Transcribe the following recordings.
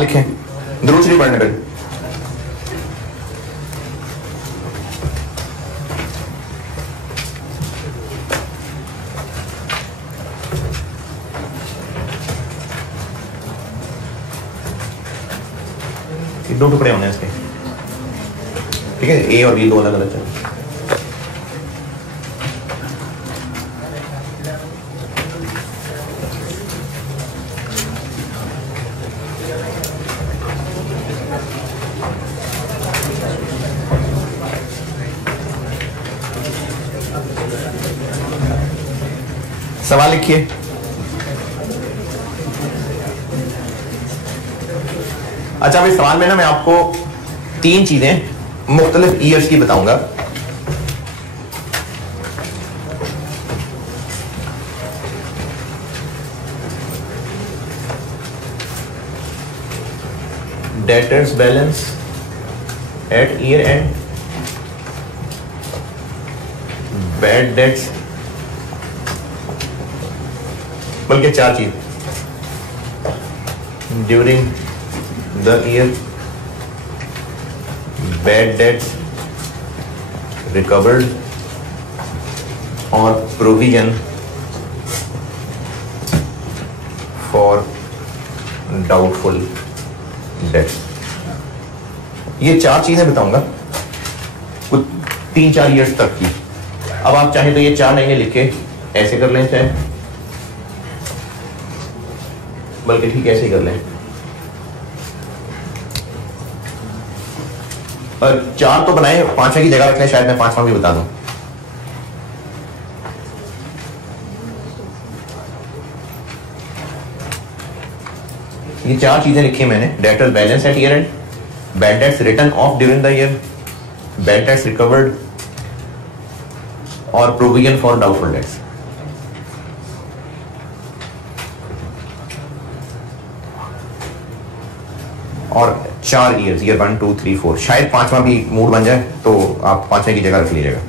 सवाल लिखें, दुरूद शरीफ पढ़ने पर। दो टुकड़े होने हैं इसके, ठीक है, ए और बी दो अलग अलग चल। सवाल लिखिए। अच्छा, इस सवाल में ना मैं आपको तीन चीजें मुख्तलिफ ईयर्स की बताऊंगा। Debtors balance at year end, bad debts, बल्कि चार चीज, during the year, bad debts recovered और provision for doubtful debts। ये चार चीजें बताऊंगा कुछ 3-4 ईयर्स तक की। अब आप चाहे तो ये 4 महीने लिख के ऐसे कर लें, चाहे बल्कि ठीक ऐसे ही कर लें, और 4 तो बनाए, 5वें की जगह रखने, शायद मैं 5वां भी बता दूं। ये 4 चीजें लिखी मैंने, debtors balance at year end, bad debts written off during the year, bad debts recovered और प्रोविजन फॉर डाउटफुल डेट्स। और 4 ईयर्स, ईयर 1 2 3 4, शायद 5वां भी मूड बन जाए तो आप 5वें की जगह रख लीजिएगा।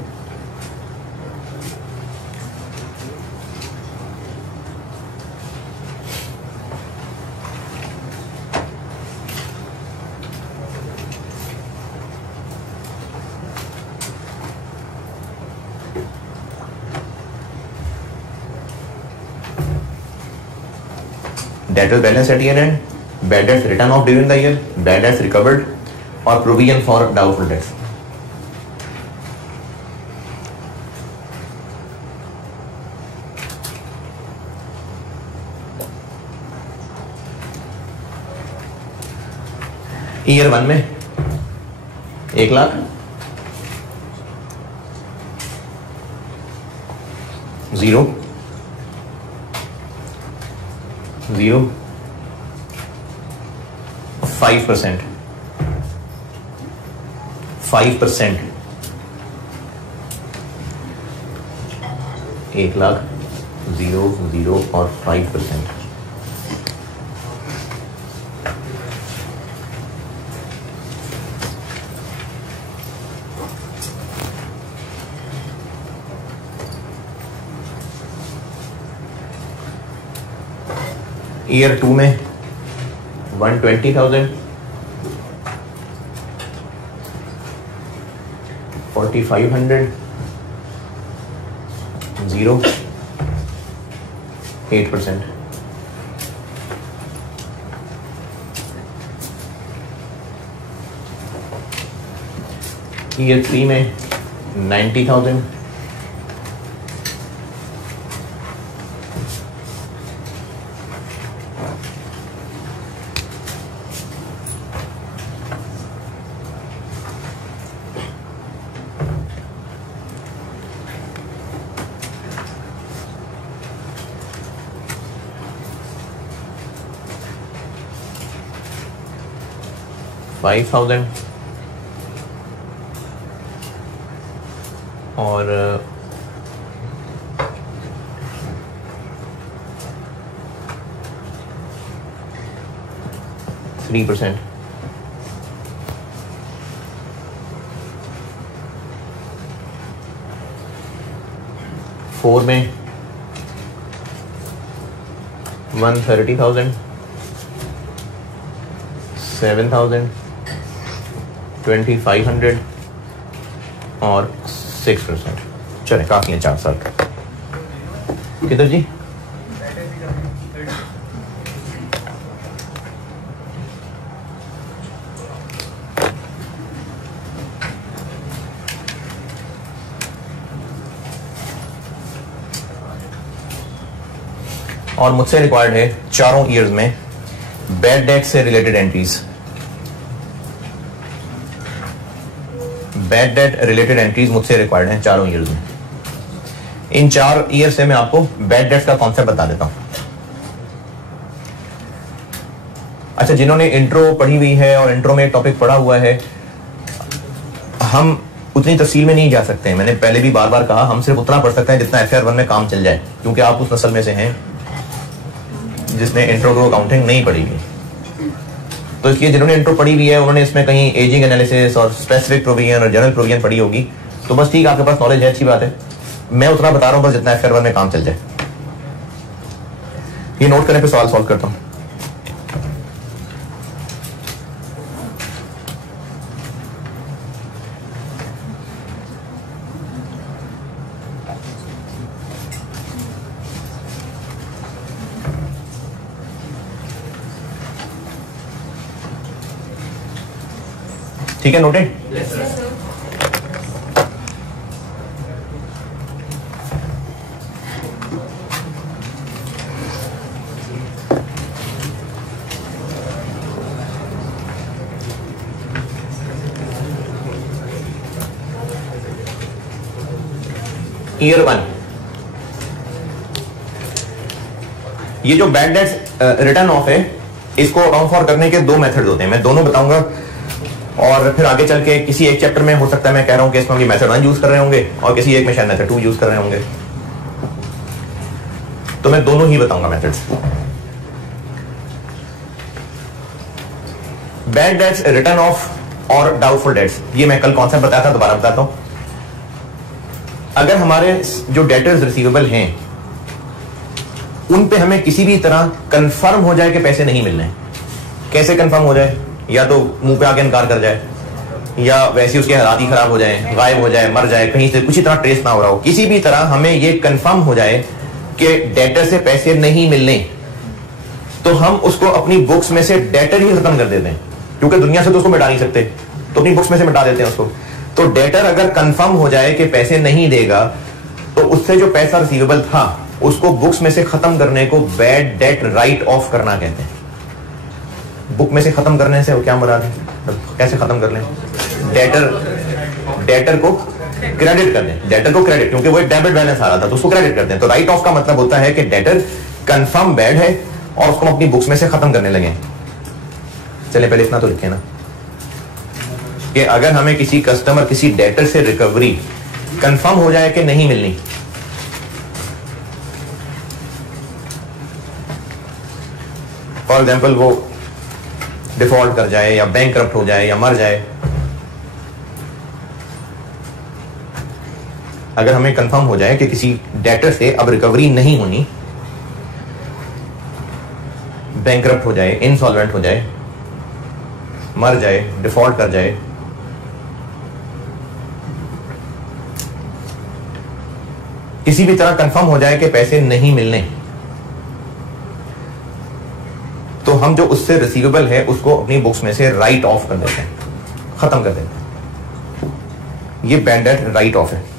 Debtors balance at year end, bad debts written off during the year, bad debts recovered or provision for doubtful debts। Year 1 में 1 लाख, 0 0 5%, 5%, 1 लाख, 0 0 और 5%। ईयर 2 में 120,000, 4,500, 0 8%। ईयर 3 में 90,000, 5,000 और 3%। फोर में 130,000, 7,000, 2,500 और 6%। चले, काफी है 4 साल। किधर जी? और मुझसे रिक्वायर्ड है चारों ईयर्स में बैड डेट से related entries. Bad debt related entries मुझसे रिक्वायर्ड हैं चारों ईयर्स में। इन 4 ईयर से मैं आपको बैड डेट्स का कॉन्सेप्ट बता देता हूं। अच्छा, जिन्होंने इंट्रो पढ़ी हुई है और इंट्रो में टॉपिक पढ़ा हुआ है, हम उतनी तफसील में नहीं जा सकते। मैंने पहले भी बार बार कहा, हम सिर्फ उतना पढ़ सकते हैं जितना FR 1 में काम चल जाए, क्योंकि आप उस नस्ल में से हैं जिसने इंट्रो टू अकाउंटिंग नहीं पढ़ी हुई। तो इसलिए जिन्होंने इंट्रो पढ़ी हुई है उन्होंने इसमें कहीं एजिंग एनालिसिस और स्पेसिफिक प्रोविजन और जनरल प्रोविजन पढ़ी होगी, तो बस ठीक, आपके पास नॉलेज है, अच्छी बात है। मैं उतना बता रहा हूं बस जितना FR 1 में काम चल जाए। ये नोट करने पे सवाल सॉल्व करता हूं। ठीक है, नोटेड? ईयर 1, ये जो बैड डेट्स रिटर्न ऑफ है, इसको अकाउंट फॉर करने के 2 मेथड्स होते हैं। मैं दोनों बताऊंगा और फिर आगे चल के किसी एक चैप्टर में हो सकता है मैं कह रहा हूं कि इसमें हम ये मेथड 1 यूज कर रहे होंगे और किसी एक में शायद मेथड 2 यूज कर रहे होंगे, तो मैं दोनों ही बताऊंगा methods. Bad debts written of और डाउटफुल डेट्स, ये मैं कल कॉन्सेप्ट बताया था, दोबारा बताता हूं। अगर हमारे जो डेटर्स रिसीवेबल हैं उन पे हमें किसी भी तरह कंफर्म हो जाए कि पैसे नहीं मिलने, कैसे कंफर्म हो जाए? या तो मुंह पे आके इनकार कर जाए, या वैसे उसके हालात ही खराब हो जाए, गायब हो जाए, मर जाए, कहीं से कुछ ही तरह ट्रेस ना हो रहा हो, किसी भी तरह हमें ये कंफर्म हो जाए कि डेटर से पैसे नहीं मिलने, तो हम उसको अपनी बुक्स में से डेटर ही खत्म कर देते हैं, क्योंकि दुनिया से तो उसको मिटा नहीं सकते, तो अपनी बुक्स में से मिटा देते हैं उसको। तो डेटर अगर कंफर्म हो जाए कि पैसे नहीं देगा, तो उससे जो पैसा रिसीवेबल था उसको बुक्स में से खत्म करने को बैड डेट राइट ऑफ करना कहते हैं। बुक में से खत्म करने से क्या मुराद है? कैसे खत्म कर लें? डेटर को क्रेडिट कर दें, डेटर को क्रेडिट, क्योंकि वो एक डेबिट बैलेंस आ रहा था तो उसको क्रेडिट करते हैं। तो राइट ऑफ का मतलब होता है कि डेटर कंफर्म बैड है और उसको हम अपनी बुक्स में से खत्म करने लगे। चले पहले इतना तो लिखे ना कि अगर हमें किसी कस्टमर, किसी डेटर से रिकवरी कंफर्म हो जाए कि नहीं मिलनी, फॉर एग्जाम्पल वो डिफॉल्ट कर जाए या बैंकरप्ट हो जाए या मर जाए, अगर हमें कंफर्म हो जाए कि किसी डेटर से अब रिकवरी नहीं होनी, बैंकरप्ट हो जाए, इनसॉल्वेंट हो जाए, मर जाए, डिफॉल्ट कर जाए, किसी भी तरह कंफर्म हो जाए कि पैसे नहीं मिलने, तो हम जो उससे रिसीवेबल है उसको अपनी बुक्स में से राइट ऑफ कर देते हैं, खत्म कर देते हैं। ये बैड डेट राइट ऑफ है।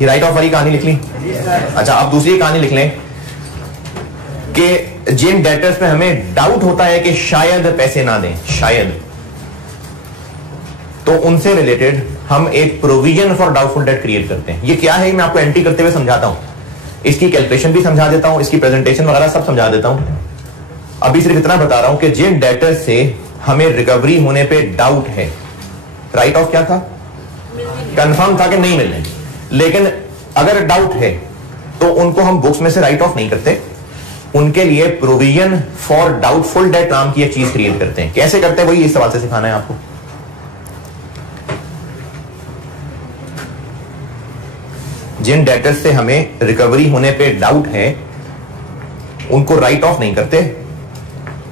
ये राइट ऑफ वाली कहानी लिख ली। अच्छा, अब दूसरी कहानी लिख लें कि जिन डेटर्स पे हमें डाउट होता है कि शायद पैसे ना दें, शायद, तो उनसे रिलेटेड हम एक provision for doubtful date create करते हैं। ये क्या है मैं आपको एंट्री करते हुए समझाता हूं, इसकी कैलकुलेशन भी समझा देता हूं, इसकी प्रेजेंटेशन वगैरह सब समझा देता हूं। अभी सिर्फ इतना बता रहा हूं कि जिन डेटर्स से हमें रिकवरी होने पे डाउट है, राइट ऑफ क्या था, कंफर्म था कि नहीं मिलने, लेकिन अगर डाउट है तो उनको हम बुक्स में से राइट ऑफ नहीं करते, उनके लिए प्रोविजन फॉर डाउटफुल डेट नाम की एक चीज क्रिएट करते हैं। कैसे करते हैं वही इस सवाल से सिखाना है आपको। जिन डेटर्स से हमें रिकवरी होने पे डाउट है उनको राइट ऑफ नहीं करते,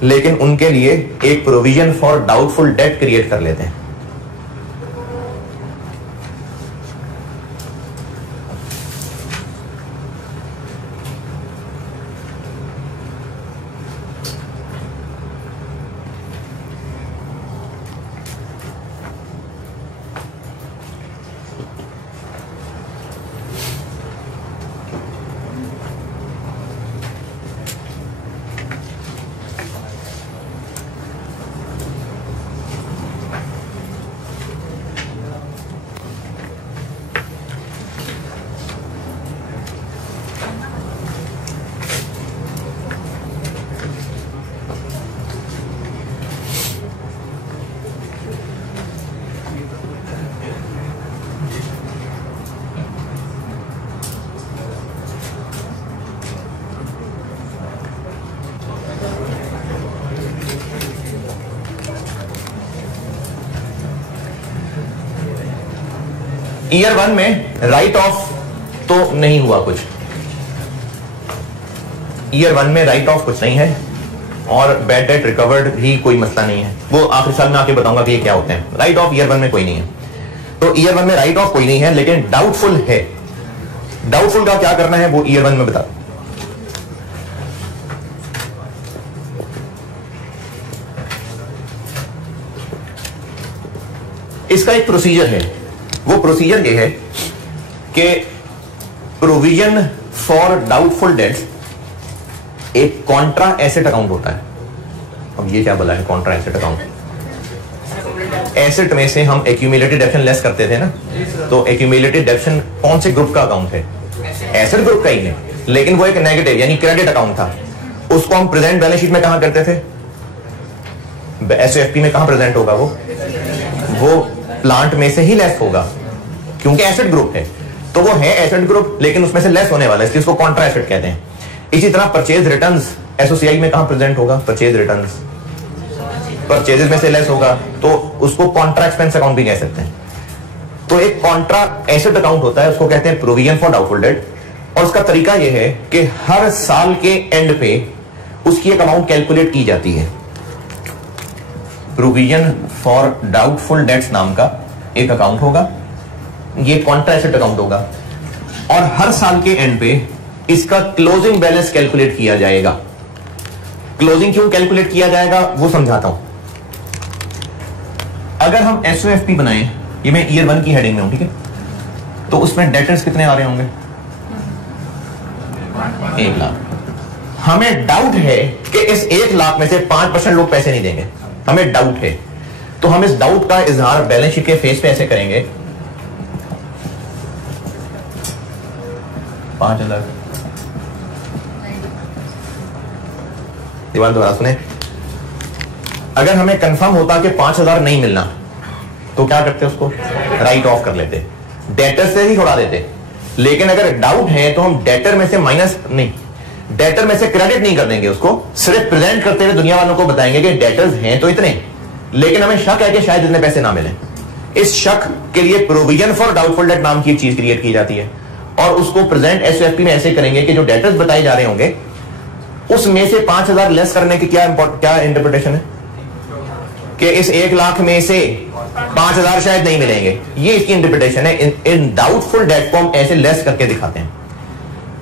लेकिन उनके लिए एक provision for doubtful date create कर लेते हैं। ईयर 1 में राइट ऑफ तो नहीं हुआ कुछ, ईयर 1 में राइट ऑफ कुछ नहीं है और बैड डेट रिकवर्ड भी कोई मसला नहीं है। वो आखिरी साल में आके बताऊंगा कि ये क्या होते हैं। राइट ऑफ ईयर 1 में कोई नहीं है, तो ईयर 1 में राइट ऑफ कोई नहीं है, लेकिन डाउटफुल है। डाउटफुल का क्या करना है वो ईयर 1 में बता। इसका एक प्रोसीजर है, वो प्रोसीजर ये है कि प्रोविजन फॉर डाउटफुल डेट्स एक कॉन्ट्रा एसेट अकाउंट होता है। अब ये क्या बोला है कॉन्ट्रा एसेट अकाउंट? एसेट में से हम एक्यूमुलेटेड डेप्शन लेस करते थे ना, तो एक्यूमुलेटेड डेप्शन कौन से ग्रुप का अकाउंट है? एसेट ग्रुप का ही है, लेकिन वो एक नेगेटिव यानी क्रेडिट अकाउंट था। उसको हम प्रेजेंट बैलेंस शीट में कहां करते थे? एसओएफपी में कहां प्रेजेंट होगा? वो प्लांट में से ही लेस होगा क्योंकि एसेट ग्रुप है, तो वो है एसेट ग्रुप लेकिन उसमें से लेस होने वाला है, इसलिए उसको कॉन्ट्रा एसेट कहते हैं। इसी तरह परचेज रिटर्न्स एसओसीआई में कहां प्रेजेंट होगा? परचेज रिटर्न्स परचेजेस में से लेस होगा, तो उसको कॉन्ट्रा एक्सपेंस अकाउंट भी कह सकते हैं। तो एक कॉन्ट्रा एसेट अकाउंट होता है, उसको कहते हैं प्रोविजन फॉर डाउटफुल डेट, और उसका तरीका यह है कि हर साल के एंड पे उसकी एक अमाउंट कैलकुलेट की जाती है। प्रोविजन फॉर डाउटफुल डेट्स नाम का एक अकाउंट होगा, ये कॉन्ट्रा एसेट अकाउंट होगा, और हर साल के एंड पे इसका क्लोजिंग बैलेंस कैलकुलेट किया जाएगा। क्लोजिंग क्यों कैलकुलेट किया जाएगा वो समझाता हूं। अगर हम एसओएफपी बनाएं, ये मैं ईयर 1 की हेडिंग में हूं, ठीक है, तो उसमें डेटर्स कितने आ रहे होंगे? 1 लाख। हमें डाउट है कि इस 1 लाख में से 5% लोग पैसे नहीं देंगे, हमें डाउट है, तो हम इस डाउट का इजहार बैलेंस शीट के फेस पे ऐसे करेंगे 5,000। दीवार दोबारा सुने। अगर हमें कंफर्म होता कि 5,000 नहीं मिलना तो क्या करते? उसको राइट ऑफ कर लेते, डेटर से ही उड़ा देते। लेकिन अगर डाउट है तो हम डेटर में से माइनस नहीं, डेटर में से क्रेडिट नहीं कर देंगे, उसको सिर्फ प्रेजेंट करते हुए दुनिया वालों को बताएंगे कि डेटर्स हैं तो इतने, लेकिन हमें शक है कि शायद इतने पैसे ना मिले। इस शक के लिए प्रोविजन फॉर डाउटफुल डेट नाम की एक चीज क्रिएट की जाती है, और उसको प्रेजेंट एसओएफपी में ऐसे करेंगे कि जो डेटर्स बताए जा रहे होंगे उसमें से 5,000 लेस करने की क्या इंटरप्रिटेशन है कि इस 1 लाख में से 5,000 शायद नहीं मिलेंगे, ये इसकी इंटरप्रिटेशन है। इन डाउटफुल डेट को हम ऐसे लेस करके दिखाते हैं।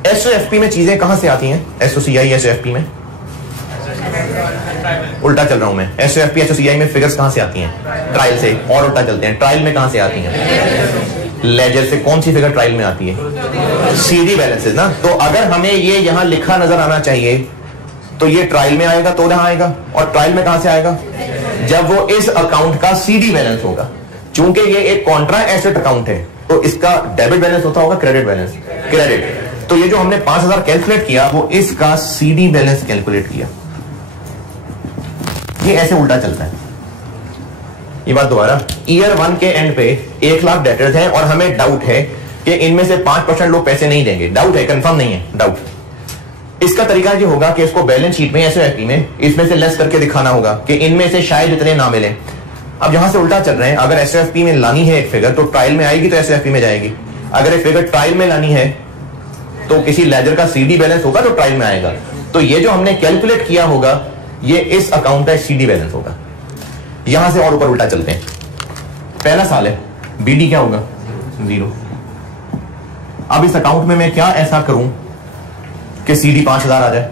एसओएफपी में चीजें कहां से आती हैं? एसओसीआई एसओएफपी में उल्टा चल रहा हूं मैं। एसओएफपी एसओसीआई में फिगर्स कहां से आती हैं? ट्रायल से। और उल्टा चलते हैं, ट्रायल में कहां से आती हैं? लेजर से कौन सी फिगर ट्रायल में आती है? सीडी बैलेंसेस ना। तो अगर हमें ये यहां लिखा नजर आना चाहिए तो ये ट्रायल में आएगा, तो यहां आएगा। और ट्रायल में कहां से आएगा? जब वो इस अकाउंट का सीडी बैलेंस होगा। चूंकि ये एक कॉन्ट्रा एसेट अकाउंट है तो इसका डेबिट बैलेंस होता होगा क्रेडिट बैलेंस, क्रेडिट। तो ये जो हमने 5000 कैलकुलेट किया वो इसका सीडी बैलेंस कैलकुलेट किया। ये ऐसे उल्टा चलता है। ये बात दोबारा, ईयर 1 के एंड पे 1 लाख डेटर्स हैं और हमें डाउट है कि इनमें से 5% लोग पैसे नहीं देंगे। डाउट है, कंफर्म नहीं है, डाउट। इसका तरीका ये होगा कि इसको बैलेंस शीट में एसओएफपी में इसमें से लेस करके दिखाना होगा कि इनमें से शायद इतने ना मिले। अब यहां से उल्टा चल रहे हैं, अगर एसओएफपी में लानी है एक फिगर तो ट्रायल में आएगी तो एसओएफपी में जाएगी। अगर एक फिगर ट्रायल में लानी है तो किसी लेजर का सीडी बैलेंस होगा तो ट्रायल में आएगा। तो ये जो हमने कैलकुलेट किया होगा ये इस अकाउंट का सीडी बैलेंस होगा। यहां से और ऊपर उल्टा चलते हैं। पहला साल है, बीडी क्या होगा? 0। अब इस अकाउंट में मैं क्या ऐसा करूं कि सीडी 5000 आ जाए?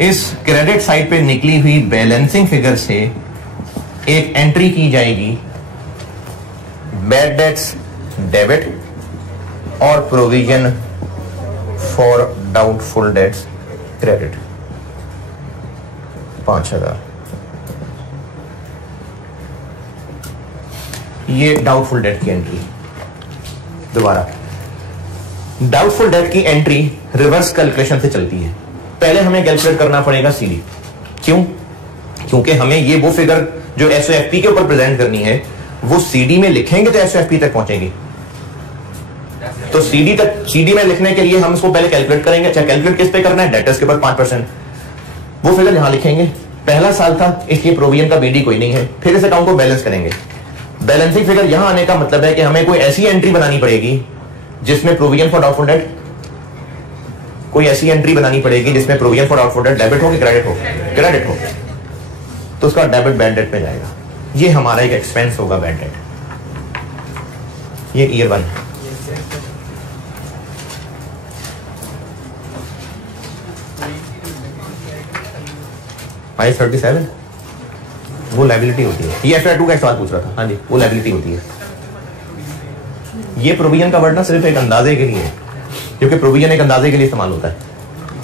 इस क्रेडिट साइड पे निकली हुई बैलेंसिंग फिगर से एक एंट्री की जाएगी बैड डेट्स डेबिट और provision for doubtful dates credit 5000। ये डाउटफुल डेट की एंट्री। दोबारा, डाउटफुल डेट की एंट्री रिवर्स कैलकुलेशन से चलती है। पहले हमें कैलकुलेट करना पड़ेगा सीडी। क्यों? क्योंकि हमें ये वो फिगर जो एसओएफपी के ऊपर प्रेजेंट करनी है वो सीडी में लिखेंगे तो एसओएफपी तक पहुंचेगी। तो सीडी में लिखने के लिए हम इसको पहले कैलकुलेट करेंगे। अच्छा, कैलकुलेट किस पे करना है? डेटर्स के ऊपर 5%। वो फिगर यहां लिखेंगे। पहला साल था इसलिए प्रोविजन का बीडी कोई नहीं है। फिर इस अकाउंट को बैलेंस करेंगे। बैलेंसिंग फिगर यहां आने का मतलब है कि हमें कोई ऐसी एंट्री बनानी पड़ेगी जिसमें प्रोविजन फॉर डाउटफुल डेट, कोई ऐसी एंट्री बनानी पड़ेगी जिसमें provision for doubtful date debit हो कि क्रेडिट हो? क्रेडिट हो। तो उसका डेबिट बैड डेट पे जाएगा। ये हमारा एक एक्सपेंस होगा बैड डेट। ये ईयर 1 है। I37 वो लायबिलिटी होती है। ये FR2 का सवाल पूछ रहा था। हाँ जी, वो लायबिलिटी होती है। ये प्रोविजन का वर्ड ना सिर्फ एक अंदाजे के लिए है, क्योंकि प्रोविजन एक अंदाजे के लिए इस्तेमाल होता है।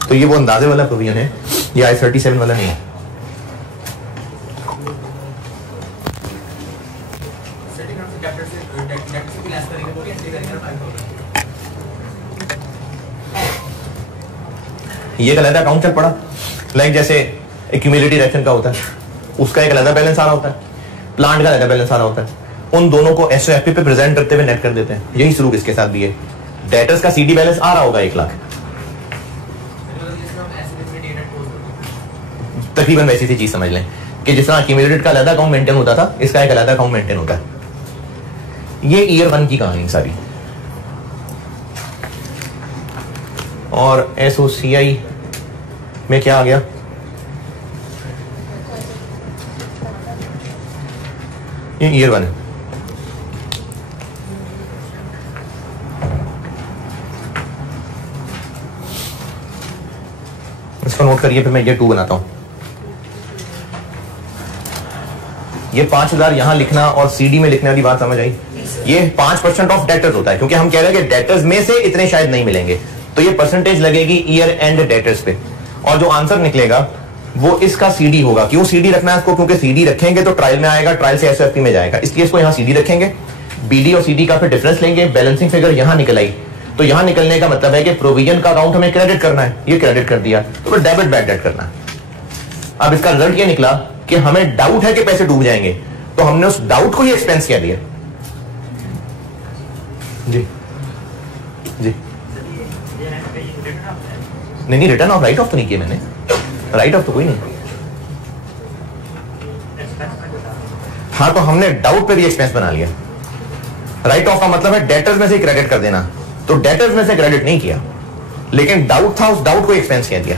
तो ये वो अंदाजे वाला प्रोविजन है, ये I37 वाला नहीं है। ये अलग अकाउंट चल पड़ा, लाइक जैसे एक्यूमुलेटिव एक्शन का होता है, उसका एक अलग बैलेंस आ रहा होता है, प्लांट का अलग बैलेंस आ रहा होता है। उन दोनों को एसओएफपी पे प्रेजेंट करते हुए नेट कर देते हैं। यही सलूक इसके साथ भी है। डेटर्स का सीडी बैलेंस आ रहा होगा 1 लाख, तकरीबन वैसी सी चीज समझ लें कि जिस तरह एक्यूमुलेटेड का अलग अकाउंट मेंटेन होता था, इसका एक अलग अकाउंट मेंटेन होता है। ये ईयर 1 की कहानी सारी। और एसओसीआई में क्या आ गया? ये ईयर 1 है। इसको नोट करिए, फिर मैं ईयर 2 बनाता हूं। ये 5000 यहां लिखना और सीडी में लिखने वाली बात समझ आई? ये 5% ऑफ डेटर्स होता है, क्योंकि हम कह रहे हैं कि डेटर्स में से इतने शायद नहीं मिलेंगे, तो ये परसेंटेज लगेगी ईयर एंड डेटर्स पे। और जो आंसर निकलेगा वो इसका सीडी होगा। क्यों सीडी रखना है इसको? क्योंकि सीडी रखेंगे तो ट्रायल में आएगा, ट्रायल से एसओएफपी में जाएगा, इसलिए इसको यहां सीडी रखेंगे। बीडी और सीडी का फिर डिफरेंस लेंगे। बैलेंसिंग फिगर यहां निकल आई, तो यहां निकलने का मतलब है कि प्रोविजन का अकाउंट हमें क्रेडिट करना है, ये क्रेडिट कर दिया, तो फिर डेबिट बैड डेट करना है। अब इसका रिजल्ट ये निकला कि हमें डाउट है कि पैसे डूब जाएंगे, तो हमने उस डाउट को ही एक्सपेंस किया दिया। जी जी नहीं, रिटर्न ऑफ, राइट ऑफ तो नहीं किया मैंने, राइट ऑफ तो कोई नहीं। हाँ, तो हमने डाउट पे भी एक्सपेंस बना लिया। राइट ऑफ का मतलब है डेटर्स में से क्रेडिट कर देना, तो डेटर्स में से क्रेडिट नहीं किया, लेकिन डाउट था, उस डाउट को एक्सपेंस किया दिया।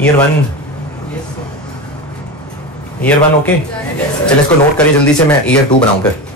Year 1 okay. चलिए इसको नोट करिए जल्दी से, मैं ईयर 2 बनाऊं फिर।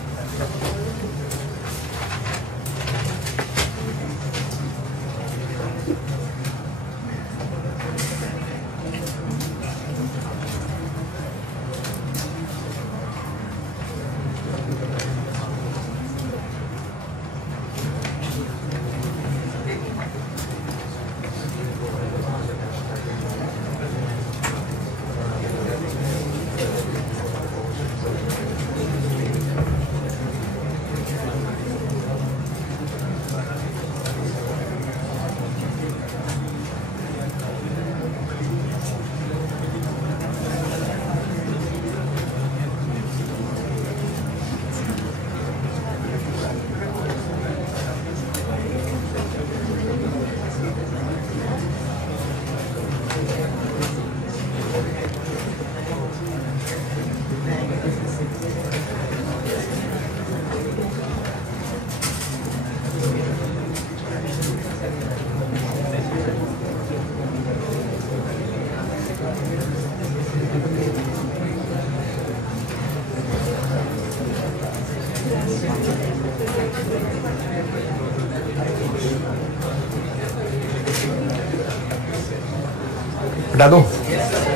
हटा दूं,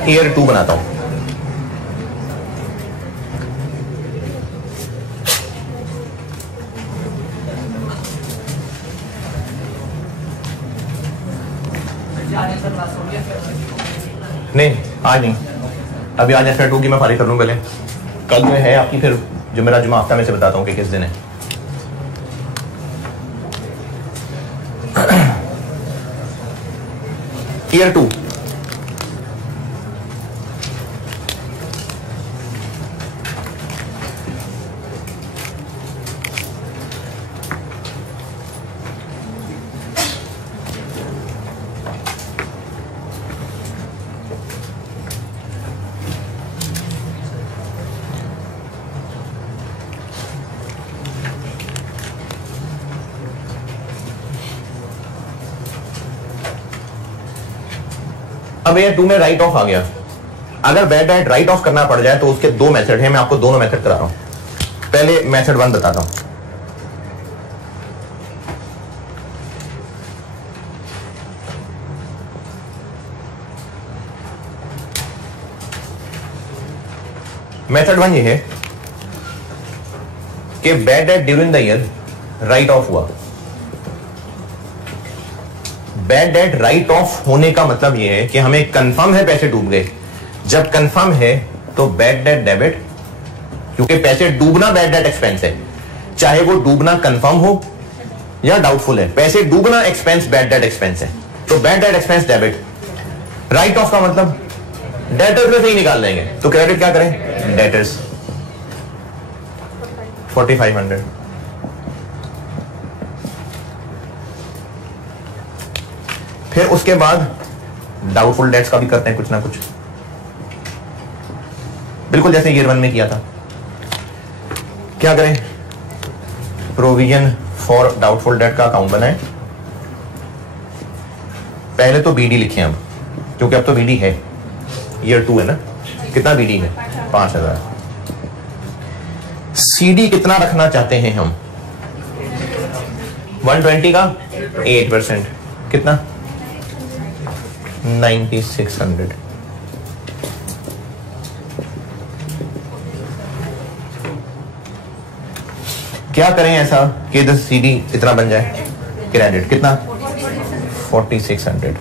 ईयर 2 बनाता हूं। नहीं आज नहीं, अभी आज एफ 2 की मैं फारिग कर लूँ पहले, कल में है आपकी, फिर जो मेरा जुमा हफ्ता में से बताता हूँ कि किस दिन है। ईयर 2 अब ये 2 में राइट ऑफ आ गया। अगर बैड डेट राइट ऑफ करना पड़ जाए तो उसके 2 मेथड हैं, मैं आपको दोनों मेथड करा रहा हूं। पहले मेथड 1 बताता हूं। मेथड 1 ये है कि bad debt during the year right of हुआ। बैड डेट राइट ऑफ होने का मतलब यह है कि हमें कंफर्म है पैसे डूब गए। जब कंफर्म है तो बैड डेट डेबिट, क्योंकि पैसे डूबना बैड डेट एक्सपेंस है, चाहे वो डूबना कंफर्म हो या डाउटफुल है। पैसे डूबना एक्सपेंस बैड डेट एक्सपेंस है, तो bad debt expense debit. Right of का मतलब डेटर्स में से ही निकाल लेंगे, तो क्रेडिट क्या करें, डेटर्स 4500। फिर उसके बाद डाउटफुल डेट्स का भी करते हैं कुछ ना कुछ, बिल्कुल जैसे ईयर 1 में किया था। क्या करें, प्रोविजन फॉर डाउटफुल डेट का अकाउंट बनाएं। पहले तो बीडी लिखें अब, क्योंकि अब तो बीडी है, ईयर 2 है ना। कितना बीडी है, 5000। सीडी कितना रखना चाहते हैं हम, 120 का 8%, कितना 9600। क्या करें ऐसा कि 10 सीडी इतना बन जाए, क्रेडिट कितना 4600।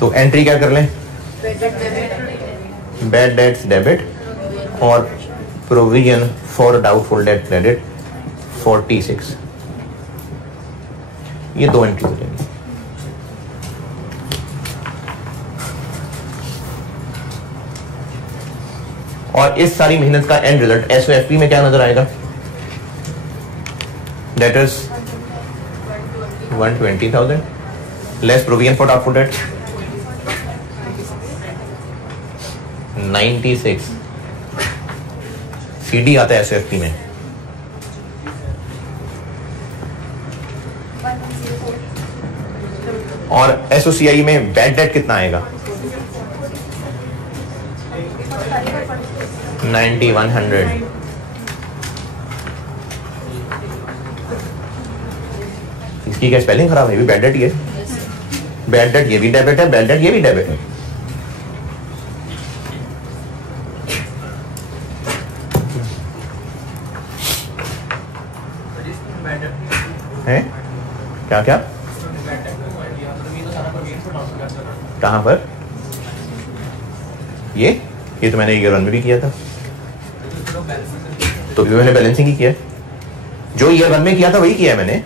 तो एंट्री क्या कर लें, बैड डेट्स डेबिट और provision for doubtful date credit 46। ये 2 एंट्री हो जाएंगी। और इस सारी मेहनत का एंड रिजल्ट एसओएफपी में क्या नजर आएगा, debtors 120,000 less provision for doubtful date 96। CD आता है एसओएफपी में, और एसओसीआई में बैड डेट कितना आएगा, 9100। इसकी क्या स्पेलिंग खराब है, भी बैड डेट ही है। बैड डेट ये भी डेबिट है, बैड डेट ये भी डेबिट है। हैं? क्या क्या कहां पर, ये तो मैंने ईयर 1 में भी किया था, तो भी मैंने बैलेंसिंग ही किया है। जो ईयर 1 में किया था वही किया है मैंने,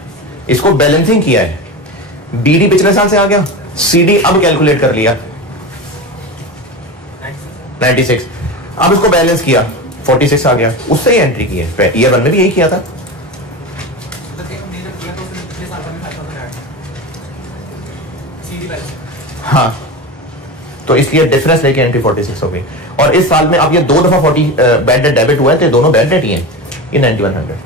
इसको बैलेंसिंग किया है। बीडी पिछले साल से आ गया, सीडी अब कैलकुलेट कर लिया 96, अब इसको बैलेंस किया 46 आ गया, उससे ही एंट्री की है। ईयर 1 में भी यही किया था। हाँ, तो इसलिए डिफरेंस लेके एंट्री 46 हो गई। और इस साल में अब ये 2 दफा 40 बैड डेट डेबिट हुआ है, तो दोनों बैड डेट ही हैं, ये 9100।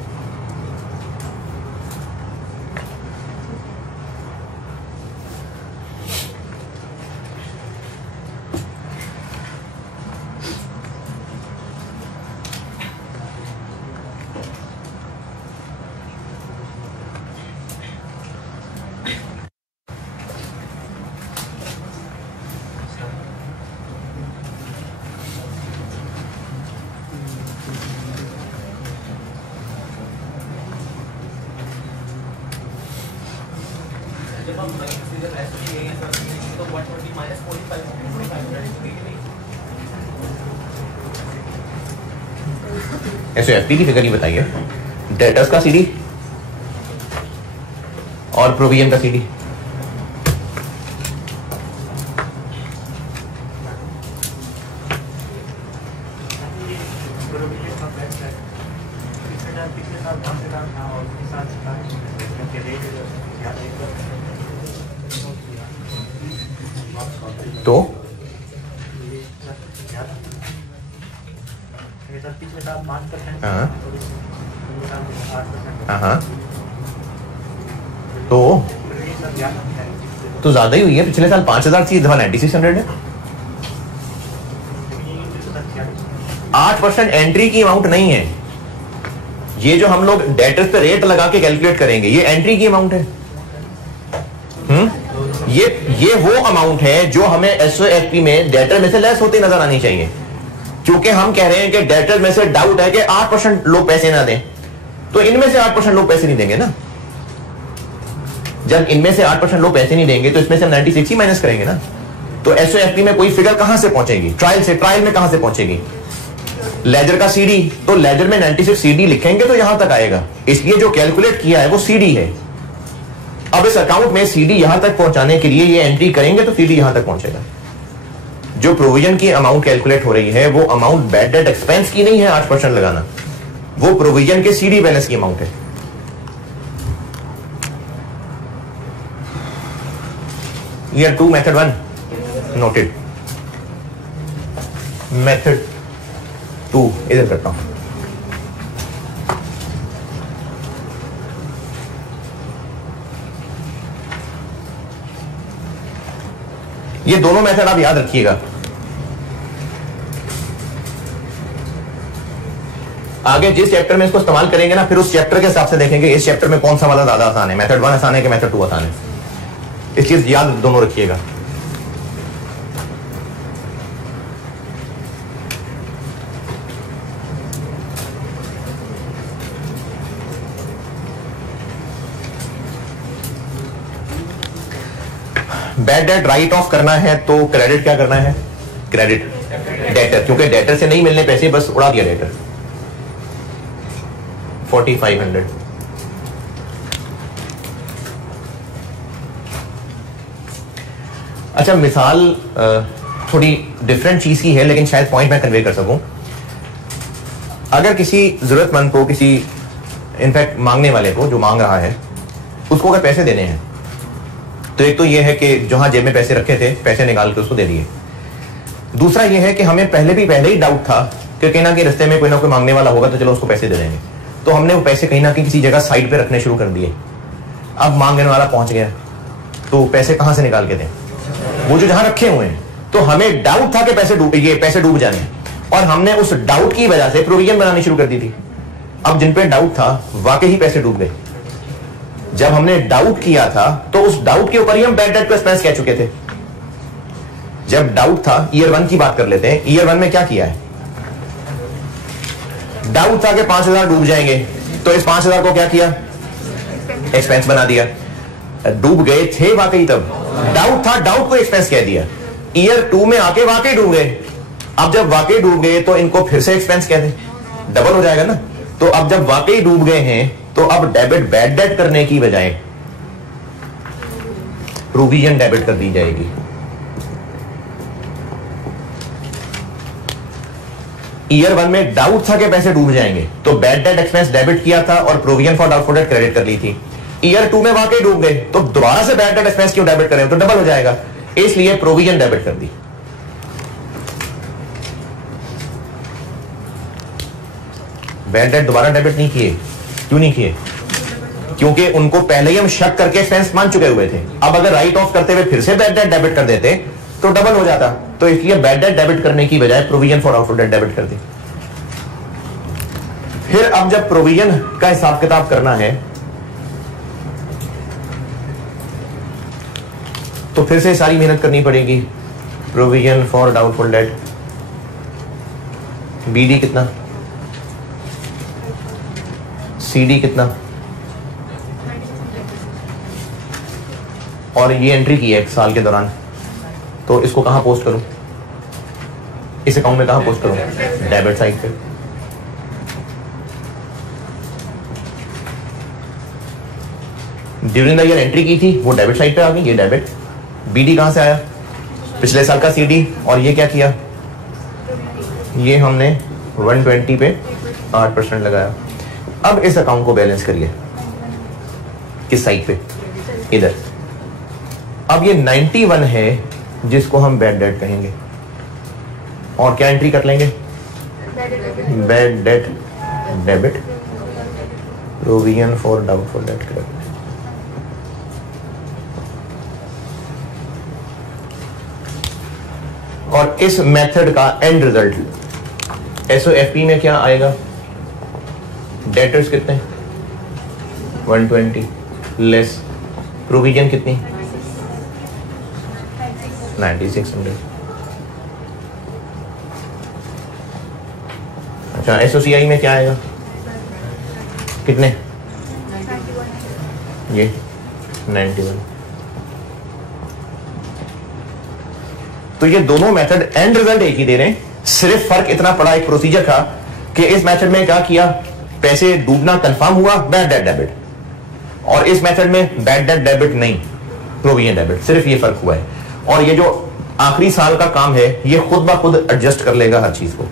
एसओएफपी की फिगर ही बताइए, डेटर्स का सीडी और प्रोविजन का सीडी। तो हाँ तो ज्यादा ही हुई है। पिछले साल 5,000 थी, दफा 9600 है। 8% एंट्री की अमाउंट नहीं है ये, जो हम लोग डेटर्स पे रेट लगा के कैलकुलेट करेंगे, ये एंट्री की अमाउंट है। ये वो अमाउंट है जो हमें एसओएफपी में डेटर में से लेस होती नजर आनी चाहिए। क्योंकि हम कह रहे हैं कि डेटर में से डाउट है कि 8% लोग पैसे ना दें, तो इनमें से 8% लोग पैसे नहीं देंगे ना। जब इनमें से 8% लोग पैसे नहीं देंगे तो इसमें से हम 96 ही माइनस करेंगे ना। तो एसओएफपी में कोई फिगर कहां से पहुंचेगी? ट्रायल से। ट्रायल में कहां से पहुंचेगी? लेजर का सीडी, तो लेजर में 96 सीडी लिखेंगे तो यहां तक आएगा, इसलिए जो कैलकुलेट किया है वो सीडी है। अब इस अकाउंट में सीडी यहां तक पहुंचाने के लिए ये एंट्री करेंगे तो सीडी यहां तक पहुंचेगा। जो प्रोविजन की अमाउंट कैलकुलेट हो रही है वो अमाउंट बैड डेट एक्सपेंस की नहीं है 8% लगाना, वो प्रोविजन के सीडी बैलेंस की अमाउंट है। Year 2 method 1 noted. मेथड 2 इधर करता हूं। ये दोनों मेथड आप याद रखिएगा। आगे जिस चैप्टर में इसको इस्तेमाल करेंगे ना, फिर उस चैप्टर के हिसाब से देखेंगे इस चैप्टर में कौन सा वाला ज्यादा आसान है, मेथड 1 आसान है कि मेथड 2 आसान है। इस चीज याद दोनों रखिएगा। बैड डेट राइट ऑफ करना है तो क्रेडिट क्या करना है? क्रेडिट डेटर, क्योंकि डेटर से नहीं मिलने पैसे, बस उड़ा दिया डेटर। 4500। अच्छा, मिसाल थोड़ी डिफरेंट चीज की है लेकिन शायद पॉइंट मैं कन्वे कर सकूं। अगर किसी जरूरतमंद को, किसी इनफैक्ट मांगने वाले को जो मांग रहा है, उसको अगर पैसे देने हैं तो एक तो ये है कि जहां जेब में पैसे रखे थे पैसे निकाल के उसको दे दिए। दूसरा ये है कि हमें पहले ही डाउट था कि कहीं ना कहीं रास्ते में कोई ना कोई मांगने वाला होगा तो चलो उसको पैसे दे देंगे, तो हमने वो पैसे कहीं ना कहीं किसी जगह साइड पे रखने शुरू कर दिए। अब मांगने वाला पहुंच गया तो पैसे कहां से निकाल के दें? वो जो जहां रखे हुए हैं। तो हमें डाउट था कि पैसे डूब जाने, और हमने उस डाउट की वजह से प्रोविजन बनानी शुरू कर दी थी। अब जिन पे डाउट था वाकई ही पैसे डूब गए। जब हमने डाउट किया था तो उस डाउट के ऊपर ही हम बैड डेट को एक्सपेंस कह चुके थे। जब डाउट था, ईयर 1 की बात कर लेते हैं। ईयर 1 में क्या किया है? डाउट था कि 5,000 डूब जाएंगे, तो इस 5,000 को क्या किया? एक्सपेंस बना दिया। डूब गए थे वाकई, तब डाउट था, डाउट को एक्सपेंस कह दिया। ईयर 2 में आके वाकई डूब गए। अब जब वाकई डूब गए तो इनको फिर से एक्सपेंस कह दें, डबल हो जाएगा ना। तो अब जब वाकई डूब गए हैं तो अब डेबिट बैड डेट करने की बजाय प्रोविजन डेबिट कर दी जाएगी। ईयर 1 में डाउट था कि पैसे डूब जाएंगे तो बैड डेट एक्सपेंस डेबिट किया था और provision for doubtful date credit कर ली थी। ईयर 2 में वाकई डूब गए तो दोबारा से बैड डेट एक्सपेंस क्यों डेबिट करें? तो डबल हो जाएगा, इसलिए प्रोविजन डेबिट कर दी। बैड डेट दोबारा डेबिट नहीं किए। क्यों नहीं किए? क्योंकि उनको पहले ही हम शक करके एक्सपेंस मान चुके हुए थे। अब अगर राइट ऑफ करते हुए फिर से बैड डेट डेबिट कर देते तो डबल हो जाता। तो इसलिए बैड डेट डेबिट करने की बजाय provision for doubtful date debit कर दी। फिर अब जब प्रोविजन का हिसाब किताब करना है तो फिर से सारी मेहनत करनी पड़ेगी। Provision for doubtful debt, BD कितना, सीडी कितना, और ये एंट्री की है एक साल के दौरान तो इसको कहां पोस्ट करूं, इस अकाउंट में कहां पोस्ट करूं, डेबिट साइड पे। ड्यूरिंग द ईयर एंट्री की थी वो डेबिट साइड पे आ गई, ये डेबिट। बीडी कहां से आया, पिछले साल का सीडी, और ये क्या किया, ये हमने 120 पे 8% लगाया। अब इस अकाउंट को बैलेंस करिए, किस साइड पे, इधर। अब ये 91 है जिसको हम बैड डेट कहेंगे, और क्या एंट्री कर लेंगे, bad debt debit, provision for doubtful date credit. और इस मेथड का एंड रिजल्ट एसओएफपी में क्या आएगा, डेटर्स कितने 120 लेस प्रोविजन कितनी 9600। अच्छा एसओसीआई में क्या आएगा, कितने, ये 91। तो ये दोनों मेथड एंड रिजल्ट एक ही दे रहे हैं, सिर्फ फर्क इतना पड़ा एक प्रोसीजर था कि इस मेथड में क्या किया, पैसे डूबना कंफर्म हुआ, बैड डेट डेबिट, और इस मेथड में बैड डेट डेबिट नहीं, प्रोविजन डेबिट, सिर्फ ये फर्क हुआ है। और ये जो आखिरी साल का काम है ये खुद ब खुद एडजस्ट कर लेगा हर चीज को।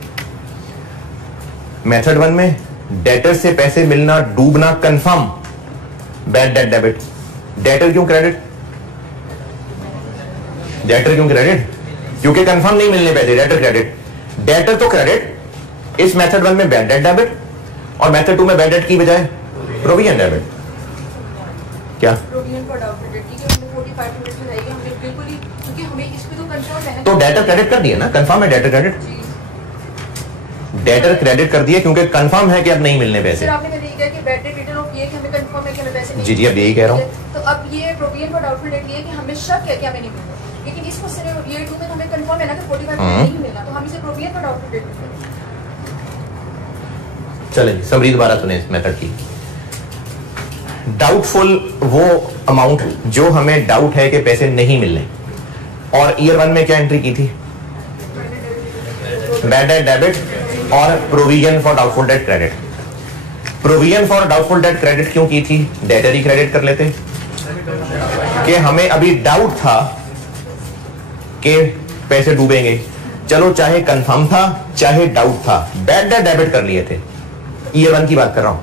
मेथड 1 में डेटर से पैसे मिलना डूबना confirm, bad debt debit. Debtor क्यों क्रेडिट, डेटर क्यों क्रेडिट, क्योंकि कंफर्म नहीं मिलने पैसे, डेटर क्रेडिट। डेटर तो क्रेडिट इस मेथड 1 में बैड डेट डेबिट, और मेथड 2 में बैड डेट की बजाय प्रोविजन डेबिट। क्या तो डेटर क्रेडिट कर दिया ना, कंफर्म है डेटर क्रेडिट, डेटर क्रेडिट कर दिया क्योंकि कंफर्म है कि अब नहीं मिलने पैसे। जी जी अब यही कह रहा हूँ। तो अब ये प्रोविजन फॉर डाउटफुल डेट ये है कि हमें शक है कि हमें नहीं मिलना, लेकिन इसको सिर्फ ईयर 2 में हमें कंफर्म है ना कि 45 नहीं मिलना, तो हम इसे प्रोविजन फॉर डाउटफुल डेट लिखते हैं। चलें समरी दोबारा सुने इस मेथड की। डाउटफुल वो अमाउंट जो हमें डाउट है कि पैसे नहीं मिलने, और ईयर 1 में क्या एंट्री की थी, बैड डेट डेबिट और provision for doubtful date credit. Provision for doubtful date credit क्यों की थी, डेटर ही क्रेडिट कर लेते कि हमें अभी डाउट था कि पैसे डूबेंगे, चलो चाहे कंफर्म था चाहे डाउट था, बैड डेट डेबिट कर लिए थे। ईयर 1 की बात कर रहा हूं,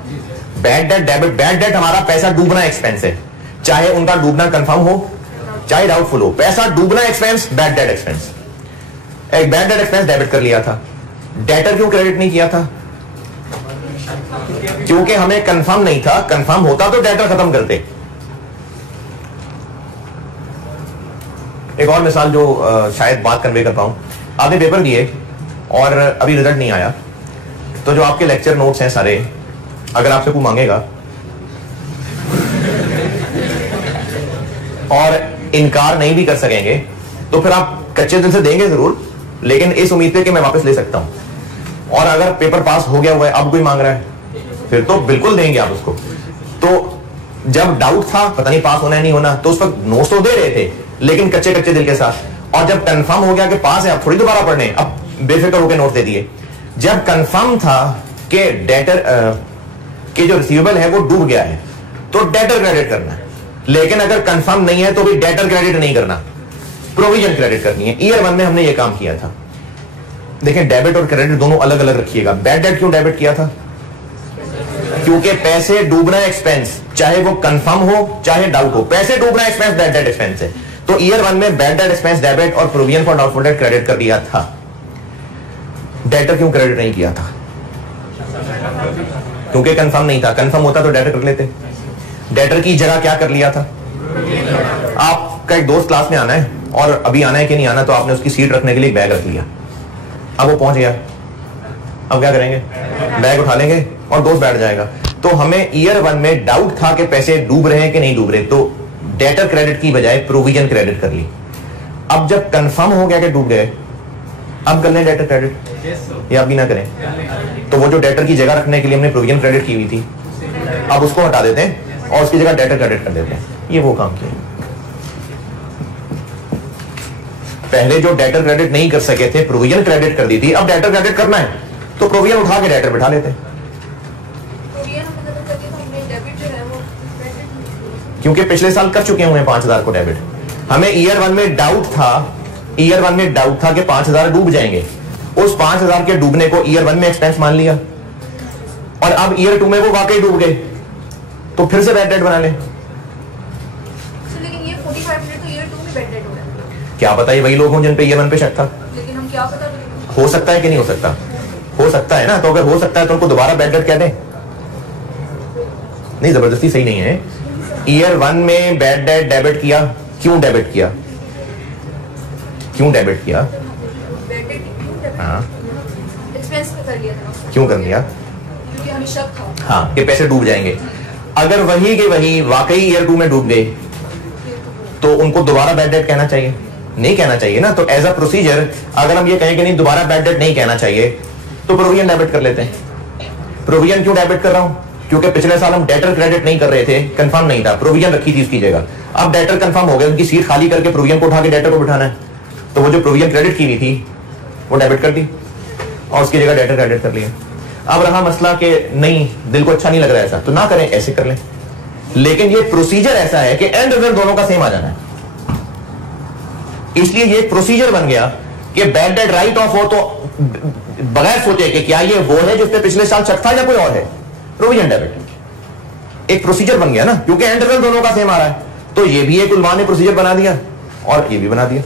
bad debt debit, bad debt हमारा पैसा डूबना एक्सपेंस है, चाहे उनका डूबना कंफर्म हो चाहे डाउटफुल हो, पैसा डूबना एक्सपेंस, बैड डेट एक्सपेंस। एक बैड डेट एक्सपेंस डेबिट कर लिया था। डेटर क्यों क्रेडिट नहीं किया था, क्योंकि हमें कंफर्म नहीं था, कंफर्म होता तो डेटर खत्म करते। एक और मिसाल जो शायद बात कन्वे कर पाऊं, आपने पेपर दिए और अभी रिजल्ट नहीं आया, तो जो आपके लेक्चर नोट्स हैं सारे, अगर आपसे कोई मांगेगा और इनकार नहीं भी कर सकेंगे तो फिर आप कच्चे दिल से देंगे जरूर, लेकिन इस उम्मीद पे कि मैं वापस ले सकता हूं। और अगर पेपर पास हो गया हुआ है, अब कोई मांग रहा है, फिर तो बिल्कुल देंगे आप उसको। तो जब डाउट था पता नहीं पास होना है नहीं होना, तो उस वक्त नोट्स तो दे रहे थे लेकिन कच्चे कच्चे दिल के साथ। और जब कंफर्म हो गया कि पास है, अब थोड़ी दोबारा पढ़ने, अब बेफिक्र होकर नोट दे दिए। जब कंफर्म था कि डेटर के जो रिसीवेबल है वो डूब गया है, तो डेटर क्रेडिट करना है, लेकिन अगर कंफर्म नहीं है तो भी डेटर क्रेडिट नहीं करना, प्रोविजन क्रेडिट करनी है। ईयर 1 में हमने ये काम किया था। देखिए डेबिट और क्रेडिट दोनों अलग अलग रखिएगा। बैड डेट क्यों डेबिट किया था, क्योंकि पैसे डूबना एक्सपेंस, चाहे वो कंफर्म हो चाहे डाउट हो, पैसे डूबना एक्सपेंस बैड डेट एक्सपेंस है। तो ईयर 1 में बैड डेट एक्सपेंस डेबिट और provision for doubtful date credit कर दिया था। डेटर क्यों क्रेडिट नहीं किया था, क्योंकि कंफर्म नहीं था, कंफर्म होता तो डेटर कर लेते। डेटर की जगह क्या कर लिया था, आपका एक दोस्त क्लास में आना है और अभी आना है कि नहीं आना, तो आपने उसकी सीट रखने के लिए बैग रख लिया। अब वो पहुंच गया, अब क्या करेंगे, बैग उठा लेंगे और दोस्त बैठ जाएगा। तो हमें ईयर 1 में डाउट था कि पैसे डूब रहे हैं कि नहीं डूब रहे, तो डेटर क्रेडिट की बजाय प्रोविजन क्रेडिट कर ली। अब जब कंफर्म हो गया कि डूब गए, अब कर लें डेटर क्रेडिट या अभी ना करें, तो वो जो डेटर की जगह रखने के लिए हमने प्रोविजन क्रेडिट की हुई थी, अब उसको हटा देते हैं और उसकी जगह डेटर क्रेडिट कर देते हैं। ये वो काम किया। पहले जो डेटर क्रेडिट नहीं कर सके थे, प्रोविजन क्रेडिट कर दी थी, अब डेटर क्रेडिट करना है तो प्रोविजन उठा के डेटर बिठा लेते हैं, क्योंकि पिछले साल कर चुके हुए हैं 5,000 को डेबिट। हमें ईयर 1 में डाउट था, ईयर 1 में डाउट था कि 5,000 डूब जाएंगे, उस 5,000 के डूबने को ईयर 1 में एक्सपेंस मान लिया, और अब ईयर 2 में वो वाकई डूब गए, तो फिर से बैड डेट बना लें। लेकिन ये 45 मिनट तो ईयर 2 में बैड डेट हो रहा है। क्या पता ये वही लोग हों जिन पे ईयर 1 पे शक था। लेकिन हम क्या पता, हो सकता है कि नहीं हो सकता, हो सकता है ना, तो अगर हो सकता है तो उनको दोबारा बैड डेट कह दें। नहीं, जबरदस्ती सही नहीं है। ईयर 1 में बैड डेट डेबिट किया, क्यों डेबिट किया, क्यों डेबिट किया, हाँ एक्सपेंस पे कर लिया था, क्यों कर लिया, क्योंकि हमें शक था हाँ कि पैसे डूब जाएंगे। अगर वही के वही वाकई ईयर 2 में डूब गए तो उनको दोबारा बैड डेट कहना चाहिए, नहीं कहना चाहिए ना। तो एज अ प्रोसीजर अगर हम ये कहें कि नहीं दोबारा बैड डेट नहीं कहना चाहिए, तो प्रोविजन डेबिट कर लेते हैं। प्रोविजन क्यों डेबिट कर रहा हूं, क्योंकि पिछले साल हम डेटर क्रेडिट नहीं कर रहे थे, कंफर्म नहीं था, प्रोविजन रखी थी उसकी जगह। अब डेटर कंफर्म हो गया, उनकी सीट खाली करके प्रोविजन को उठा के डेटर को बिठाना है, तो वो जो प्रोविजन क्रेडिट की हुई थी वो डेबिट कर दी और उसकी जगह डेटर क्रेडिट कर लिया। अब रहा मसला कि नहीं, दिल को अच्छा नहीं लग रहा है ऐसा, तो ना करें, ऐसे कर लें। लेकिन ये प्रोसीजर ऐसा है कि एंड रिजल्ट दोनों का सेम आ जाना है, इसलिए ये प्रोसीजर बन गया कि बैड डेट राइट ऑफ हो तो बगैर सोचे कि क्या ये वो है जिस पे पिछले साल शक था या कोई और है, प्रोविजन डेबिट एक प्रोसीजर बन गया ना, क्योंकि एंड रिजल्ट दोनों का सेम आ रहा है। तो ये भी एक उलमा ने प्रोसीजर बना दिया और ये भी बना दिया।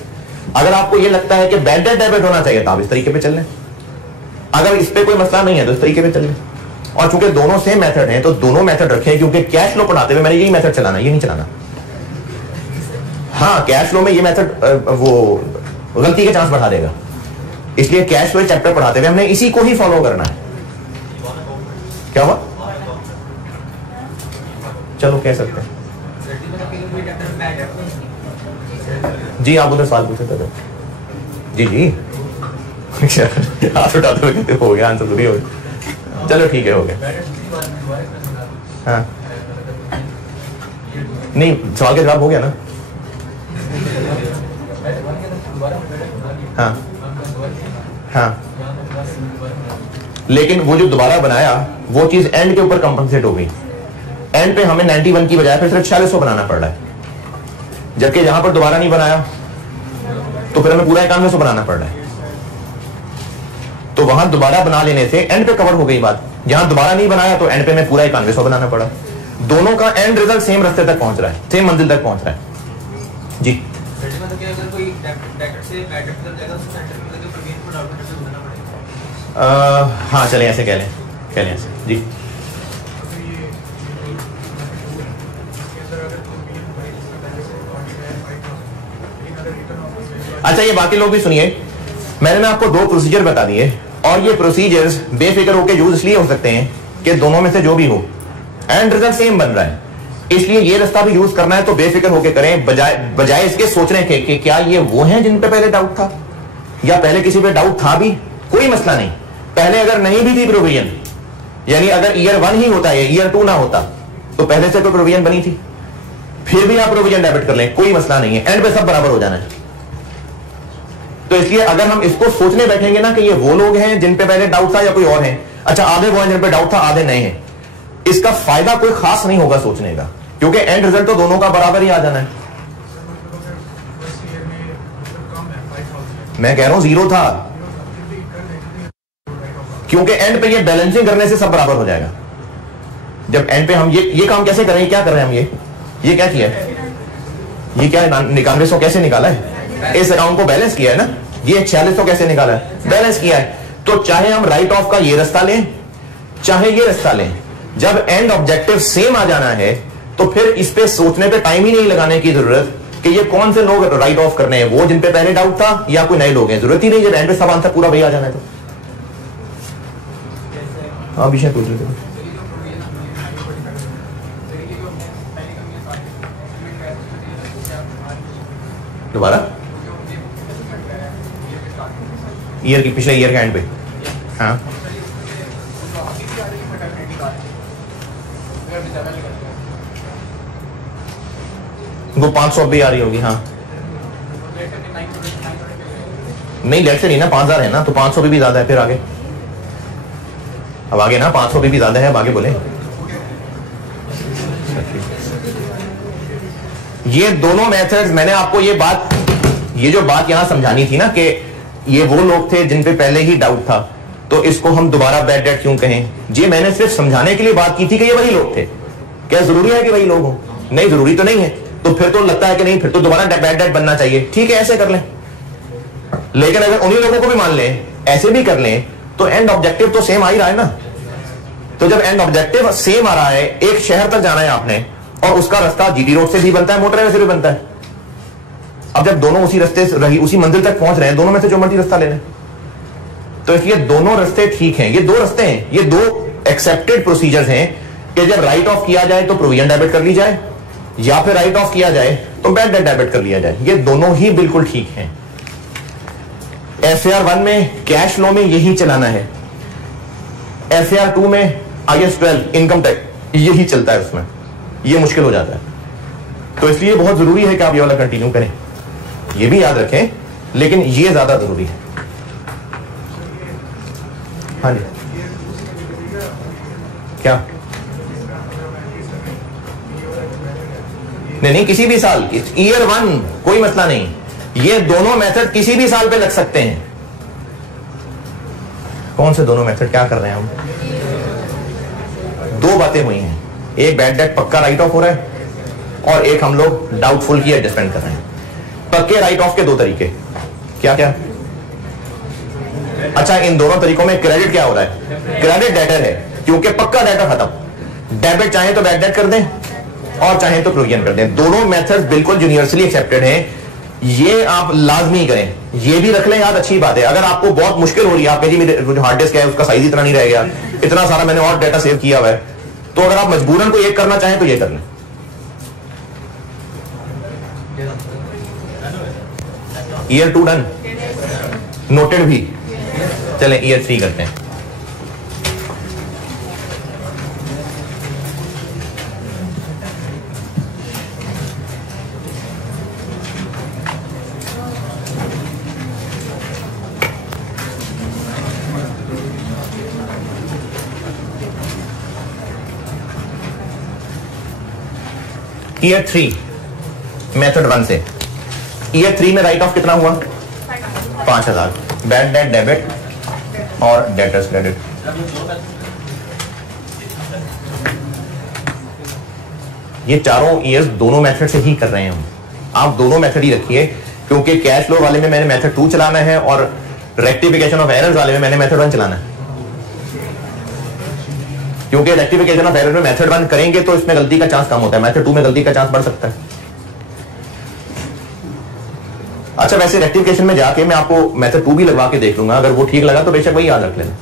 अगर आपको ये लगता है कि बैड डेट डेबिट होना चाहिए तो आप इस तरीके पे चल लें, अगर इस पे कोई मसला नहीं है तो इस तरीके पे चल लें। और चूंकि दोनों सेम मेथड हैं तो दोनों मेथड रखें, क्योंकि कैश फ्लो पढ़ाते हुए मैंने यही मेथड चलाना, ये नहीं चलाना। हाँ, कैश फ्लो में ये मेथड वो गलती के चांस बढ़ा देगा, इसलिए कैश फ्लो चैप्टर पढ़ाते हुए हमने इसी को ही फॉलो करना है। क्या हुआ, चलो कह सकते हैं जी। आप उधर सवाल पूछे थे जी जी हाथ उठाते हुए कहते हो गया, आंसर पूरी हो गया, चलो ठीक है, हो गया। हाँ नहीं, सवाल का जवाब हो गया ना। हाँ हाँ, लेकिन वो जो दोबारा बनाया वो चीज एंड के ऊपर कंपनसेट हो गई। एंड पे हमें 91 की बजाय फिर सिर्फ 4600 बनाना पड़ रहा है, जबकि यहां पर दोबारा नहीं बनाया तो फिर हमें पूरा 9100 बनाना पड़ रहा है। तो वहां दोबारा बना लेने से एंड पे कवर हो गई बात, जहां दोबारा नहीं बनाया तो एंड पे मैं पूरा 9100 बनाना पड़ा। दोनों का एंड रिजल्ट सेम रास्ते तक पहुंच रहा है, सेम मंजिल तक पहुंच रहा है जी। हाँ चलें ऐसे कह लें ऐसे जी। अच्छा, ये बाकी लोग भी सुनिए, मैंने ना आपको 2 प्रोसीजर बता दिए और ये प्रोसीजर्स बेफिक्र होकर यूज इसलिए हो सकते हैं कि दोनों में से जो भी हो एंड रिजल्ट सेम बन रहा है, इसलिए ये रास्ता भी यूज करना है तो बेफिक्र होकर करें, बजाय इसके सोचने के कि क्या ये वो हैं जिन पे पहले डाउट था, या पहले किसी पे डाउट था भी, कोई मसला नहीं। पहले अगर नहीं भी थी प्रोविजन, यानी अगर ईयर 1 ही होता है, ईयर 2 ना होता, तो पहले से कोई प्रोविजन बनी थी, फिर भी आप प्रोविजन डेबिट कर लें, कोई मसला नहीं है, एंड पे सब बराबर हो जाना है। तो इसलिए अगर हम इसको सोचने बैठेंगे ना कि ये वो लोग हैं जिन पे पहले डाउट था या कोई और है, अच्छा आधे वो हैं जिन पे डाउट था, आधे नए हैं, इसका फायदा कोई खास नहीं होगा सोचने का, क्योंकि एंड रिजल्ट तो दोनों का बराबर ही आ जाना है। मैं कह रहा हूं 0 था, क्योंकि एंड पे ये बैलेंसिंग करने से सब बराबर हो जाएगा। जब एंड पे हम ये काम कैसे करें, क्या कर रहे हैं हम, ये क्या किया है, ये क्या 9100 कैसे निकाला है, इस अकाउंट को बैलेंस किया है ना, ये 4600 कैसे निकाला है, बैलेंस किया है। तो चाहे हम राइट ऑफ का ये रास्ता लें चाहे ये रास्ता लें, जब एंड ऑब्जेक्टिव सेम आ जाना है तो फिर इस पे सोचने पे टाइम ही नहीं लगाने की जरूरत कि ये कौन से लोग राइट ऑफ करने हैं, वो जिन पे पहले डाउट था या कोई नए लोग हैं, जरूरत ही नहीं, जब एंड पे सब आंसर पूरा वही आ जाना है। तो हाँ विषय पूछ रहे थे दोबारा, ईयर की पिछले ईयर के एंड पे, हाँ वो 500 भी आ रही होगी, हाँ नहीं लेट से नहीं ना, 5000 है ना, तो 500 भी ज्यादा है, फिर आगे अब आगे ना 500 भी ज्यादा है, अब आगे बोले। ये दोनों मेथड्स, मैंने आपको ये जो बात यहां समझानी थी ना कि ये वो लोग थे जिन पे पहले ही डाउट था, तो इसको हम दोबारा बैड डेट क्यों कहें, ये मैंने सिर्फ समझाने के लिए बात की थी कि ये वही लोग थे। क्या जरूरी है कि वही लोग हो? नहीं, जरूरी तो नहीं है। तो फिर तो लगता है कि नहीं, फिर तो दोबारा बैड डेट बनना चाहिए, ठीक है ऐसे कर लें। लेकिन अगर उन्हीं लोगों को भी मान लें, ऐसे भी कर लें, तो एंड ऑब्जेक्टिव तो सेम आ ही रहा है ना। तो जब एंड ऑब्जेक्टिव सेम आ रहा है, एक शहर तक जाना है आपने, और उसका रास्ता जीटी रोड से भी बनता है, मोटरवे से भी बनता है। अब जब दोनों उसी रास्ते रही उसी मंजिल तक पहुंच रहे हैं, दोनों में से जो मर्जी रास्ता ले लें, तो इसलिए दोनों रास्ते ठीक हैं। ये दो रास्ते हैं, ये दो एक्सेप्टेड प्रोसीजर्स हैं कि जब राइट ऑफ किया जाए तो प्रोविजन डेबिट कर ली जाए, या फिर राइट ऑफ किया जाए तो बैड डेट डेबिट कर लिया जाए। ये दोनों ही बिल्कुल ठीक हैं। एफएआर 1 में कैश फ्लो में यही चलाना है, एफएआर 2 में IAS 12 इनकम टैक्स यही चलता है, उसमें ये मुश्किल हो जाता है। तो इसलिए बहुत जरूरी है कि आप ये वाला कंटिन्यू करें, ये भी याद रखें, लेकिन ये ज्यादा जरूरी है। हाँ जी, क्या? नहीं, किसी भी साल, ईयर 1 कोई मसला नहीं, ये दोनों मेथड किसी भी साल पे लग सकते हैं। कौन से दोनों मेथड, क्या कर रहे हैं हम? दो बातें हुई हैं, एक बैड डेट पक्का राइट ऑफ हो रहा है, और एक हम लोग डाउटफुल की एडजस्टमेंट कर रहे हैं। पक्के राइट ऑफ के दो तरीके, क्या क्या? अच्छा, इन दोनों तरीकों में क्रेडिट क्या हो रहा है? क्रेडिट डेटर है, क्योंकि पक्का डेटा खत्म। डेबिट चाहे तो बैड डेट कर दें और चाहे तो प्रोविजन कर दें। दोनों मेथड्स बिल्कुल यूनिवर्सली एक्सेप्टेड हैं, ये आप लाजमी करें। ये भी रख लें याद, अच्छी बात है। अगर आपको बहुत मुश्किल हो रही है, आपके जी मेरे जो हार्ड डिस्क है उसका साइज इतना नहीं रह गया, इतना सारा मैंने और डेटा सेव किया हुआ है, तो अगर आप मजबूरन को एक करना चाहें तो ये कर लें। ईयर 2 डन, नोटेड भी। चलें ईयर 3 करते हैं। ईयर 3 मेथड 1 से ईयर 3 में राइट ऑफ कितना हुआ? 5000। बैड डेट डेबिट और डेटर्स क्रेडिट। ये चारों ईयर्स दोनों मेथड से ही कर रहे हैं हम। आप दोनों मेथड ही रखिए, क्योंकि कैश फ्लो वाले में मैंने मेथड 2 चलाना है और रेक्टिफिकेशन ऑफ एरर्स वाले में मैंने मेथड 1 चलाना है। क्योंकि रेक्टिफिकेशन ऑफ एरर में मेथड 1 करेंगे तो इसमें गलती का चांस कम होता है, मेथड 2 में गलती का चांस बढ़ सकता है। अच्छा, वैसे रेक्टिफिकेशन में जाके मैं आपको मेथड 2 भी लगवा के देख लूंगा, अगर वो ठीक लगा तो बेशक वही याद रख लेना।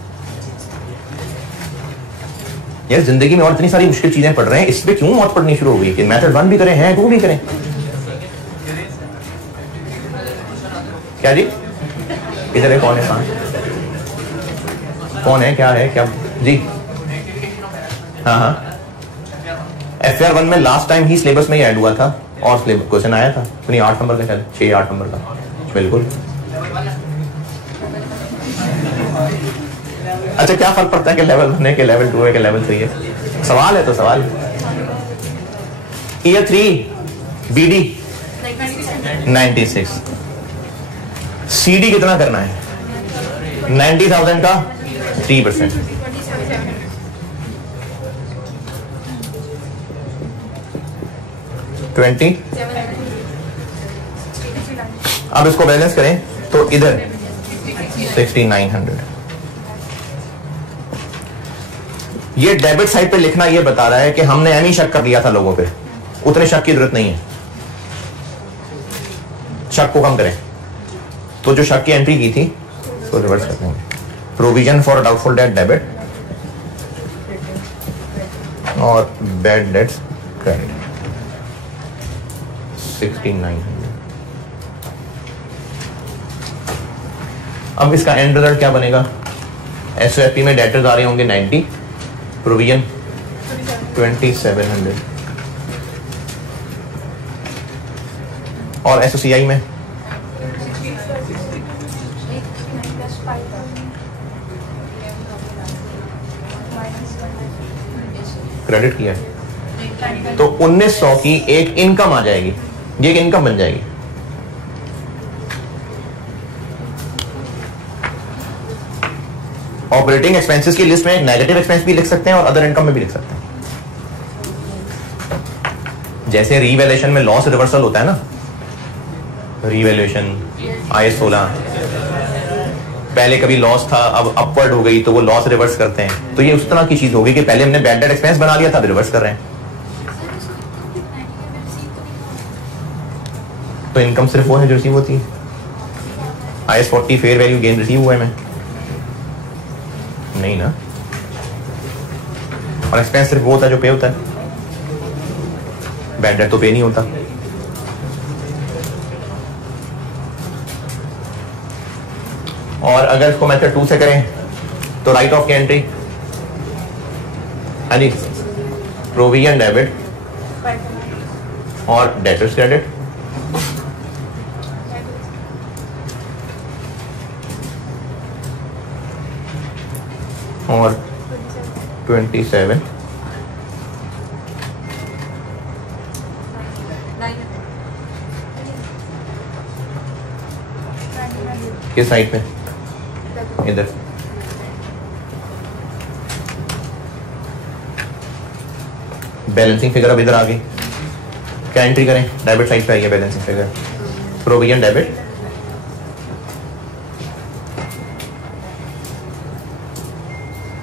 यार जिंदगी में और इतनी सारी मुश्किल चीजें पढ़ रहे हैं, इस पे क्यों मौत पड़नी शुरू हो गई कि मेथड 1 भी करें हैं 2 भी करें? क्या जी? इधर है, कौन है? कौन है, क्या है, क्या जी? हाँ हाँ, एफएआर 1 में लास्ट टाइम ही सिलेबस में ही ऐड हुआ था और सिलेबस क्वेश्चन आया था अपनी 8 नंबर का, शायद 6-8 नंबर का, बिल्कुल। अच्छा, क्या फर्क पड़ता है कि लेवल 1 है कि लेवल 2 है कि लेवल 3 है? सवाल है तो सवाल। ईयर 3 बीडी 96, सीडी कितना करना है? 90,000 का 3%। अब इसको बैलेंस करें तो इधर 6900। ये डेबिट साइड पे लिखना ये बता रहा है कि हमने एम ही शक कर दिया था लोगों पे, उतने शक की जरूरत नहीं है, शक को कम करें। तो जो शक की एंट्री की थी तो रिवर्स कर देंगे। Provision for doubtful date debit और बैड डेट्स क्रेडिट 6900। अब इसका एंड रिजल्ट क्या बनेगा? एसओएफपी में डेटर्स आ रहे होंगे 90, प्रोविजन 2700 और एसओसीआई में क्रेडिट किया है तो 1900 की एक इनकम आ जाएगी, ये एक इनकम बन जाएगी। ऑपरेटिंग एक्सपेंसेस की लिस्ट में नेगेटिव एक्सपेंस भी लिख सकते हैं और अदर इनकम में भी लिख सकते हैं। जैसे रीवैल्यूएशन में लॉस रिवर्सल होता है ना, रीवैल्यूएशन IAS 16, पहले कभी लॉस था अब अपवर्ड हो गई तो वो लॉस रिवर्स करते हैं, तो ये उस तरह की चीज होगी कि पहले हमने बैड डेट एक्सपेंस बना लिया था, अब रिवर्स कर रहे हैं। तो इनकम सिर्फ वो है जो रिसीव होती है। IAS 40 fair value gain receive हुआ है मैं नहीं ना, और एक्सपेंस सिर्फ वो होता है जो पे होता है, बैड डेट तो पे नहीं होता। और अगर इसको मेथड 2 से करें तो राइट ऑफ की एंट्री, हाँ जी, प्रोविजन डेबिट और डेटर्स क्रेडिट, और 27 किस साइड पे, इधर। बैलेंसिंग फिगर अब इधर आ गई, क्या एंट्री करें, डेबिट साइड पे आई है बैलेंसिंग फिगर, प्रोविजन डेबिट,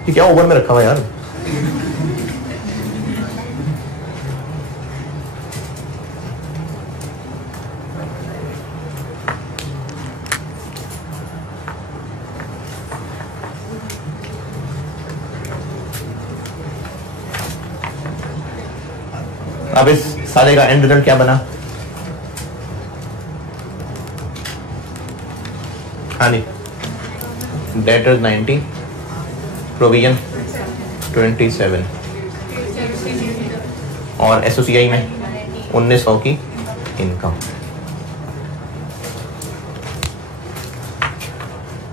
ये क्या ओवर में रखा हुआ यार, अब इस सारे का एंड रिजल्ट क्या बना, हाँ जी, डेटर्स 90, प्रोविजन 27 और एसोसीआई में 1900 की इनकम।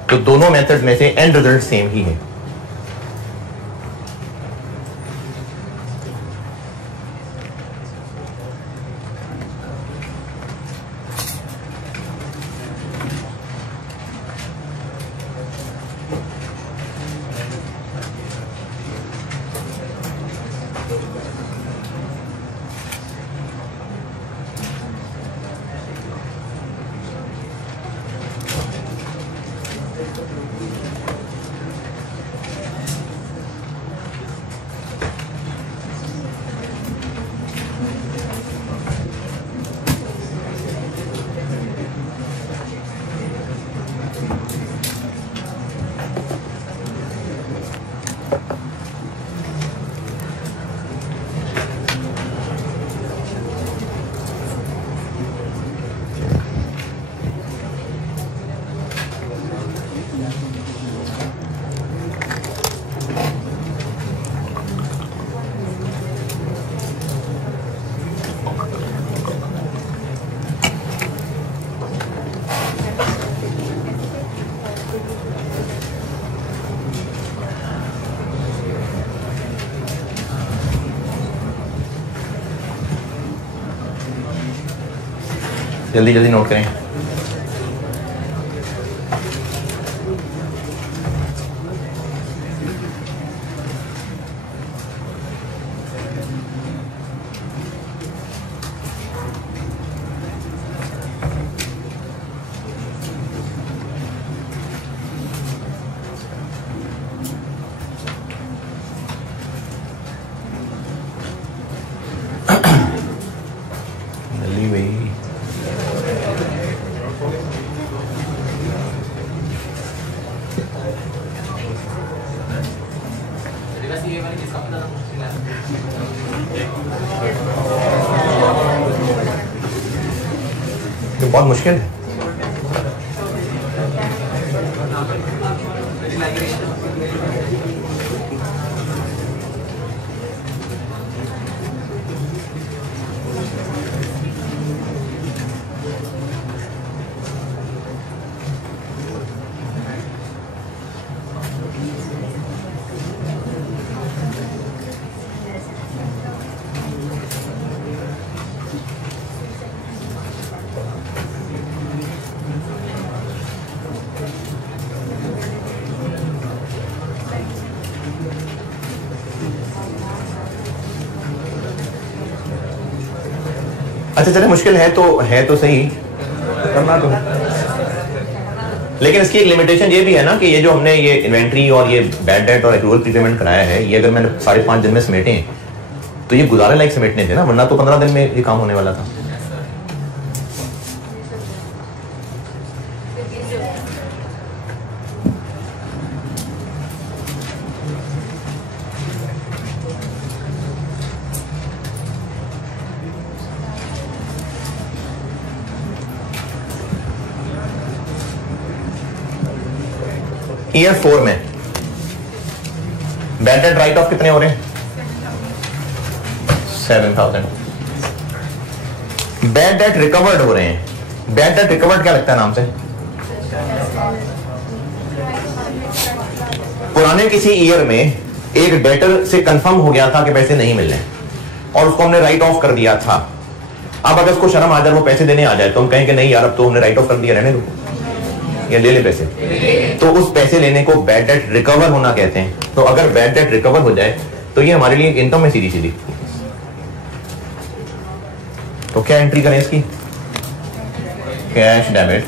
तो दोनों मेथड में से एंड रिजल्ट सेम ही है। जल्दी जल्दी नोट करें। ये बहुत मुश्किल है। अच्छा चले, मुश्किल है तो सही करना तो, लेकिन इसकी एक लिमिटेशन ये भी है ना कि ये जो हमने ये इन्वेंट्री और ये बैड डेट और एक्रूवल प्रीपेमेंट कराया है, ये अगर मैंने 5.5 दिन में समेटे तो ये गुजारे लायक समेटने थे ना, वरना तो 15 दिन में ये काम होने वाला था। ईयर 4 में बैड डेट राइट ऑफ कितने हो रहे हैं? 7,000। बैड डेट रिकवर्ड हो रहे हैं। बैड डेट रिकवर्ड क्या लगता है नाम से? पुराने किसी ईयर में एक डेटर से कंफर्म हो गया था कि पैसे नहीं मिलने और उसको हमने राइट ऑफ कर दिया था। अब अगर उसको शर्म आ जाए, वो पैसे देने आ जाए, तो हम कहें कि नहीं यार अब तो हमने राइट ऑफ कर दिया, रहने दो, या ले ले पैसे, तो उस पैसे लेने को बैड डेट रिकवर होना कहते हैं। तो अगर बैड डेट रिकवर हो जाए तो ये हमारे लिए इनकम है सीधी सीधी। तो क्या एंट्री करें इसकी? कैश डेबिट,